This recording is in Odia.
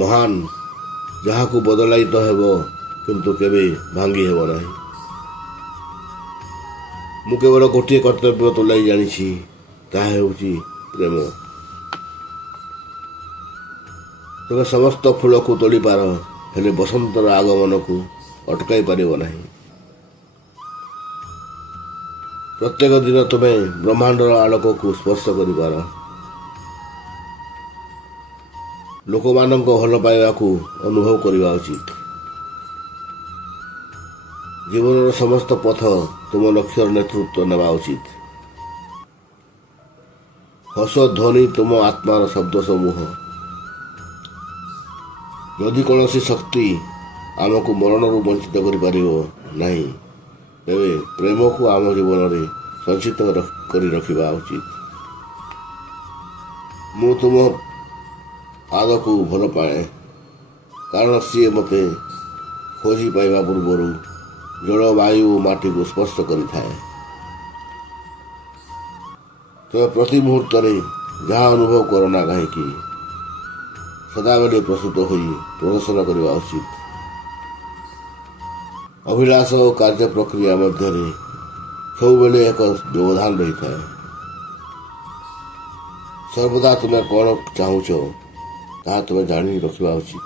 ମହାନ, ଯାହାକୁ ବଦଳାଇ ତ ହେବ କିନ୍ତୁ କେବେ ଭାଙ୍ଗି ହେବ ନାହିଁ। ମୁଁ କେବଳ ଗୋଟିଏ କର୍ତ୍ତବ୍ୟ ତୁଲାଇ ଜାଣିଛି, ତାହା ହେଉଛି ପ୍ରେମ। ତୁମେ ସମସ୍ତ ଫୁଲକୁ ତୋଳିପାର, ହେଲେ ବସନ୍ତର ଆଗମନକୁ ଅଟକାଇ ପାରିବ ନାହିଁ। ପ୍ରତ୍ୟେକ ଦିନ ତୁମେ ବ୍ରହ୍ମାଣ୍ଡର ଆଲୋକକୁ ସ୍ପର୍ଶ କରିପାର, ଲୋକମାନଙ୍କ ଭଲ ପାଇବାକୁ ଅନୁଭବ କରିବା ଉଚିତ। ଜୀବନର ସମସ୍ତ ପଥ ତୁମ ଲକ୍ଷ୍ୟର ନେତୃତ୍ୱ ନେବା ଉଚିତ। ହସ ଧ୍ୱନି ତୁମ ଆତ୍ମାର ଶବ୍ଦ ସମୂହ। ଯଦି କୌଣସି ଶକ୍ତି ଆମକୁ ମରଣରୁ ବଞ୍ଚିତ କରିପାରିବ ନାହିଁ, ତେବେ ପ୍ରେମକୁ ଆମ ଜୀବନରେ ସଞ୍ଚିତ କରି ରଖିବା ଉଚିତ। ମୁଁ ତୁମ ପାଦକୁ ଭଲ ପାଏ, କାରଣ ସିଏ ମୋତେ ଖୋଜି ପାଇବା ପୂର୍ବରୁ ଜଳବାୟୁ ଓ ମାଟିକୁ ସ୍ପର୍ଶ କରିଥାଏ। ତୁମେ ପ୍ରତି ମୁହୂର୍ତ୍ତରେ ଯାହା ଅନୁଭବ କର ନା କାହିଁକି, ସଦାବେଳେ ପ୍ରସ୍ତୁତ ହୋଇ ପ୍ରଦର୍ଶନ କରିବା ଉଚିତ। ଅଭିଳାଷ ଓ କାର୍ଯ୍ୟ ପ୍ରକ୍ରିୟା ମଧ୍ୟରେ ସବୁବେଳେ ଏକ ବ୍ୟବଧାନ ରହିଥାଏ। ସର୍ବଦା ତୁମେ କ'ଣ ଚାହୁଁଛ ତାହା ତୁମେ ଜାଣି ରଖିବା ଉଚିତ।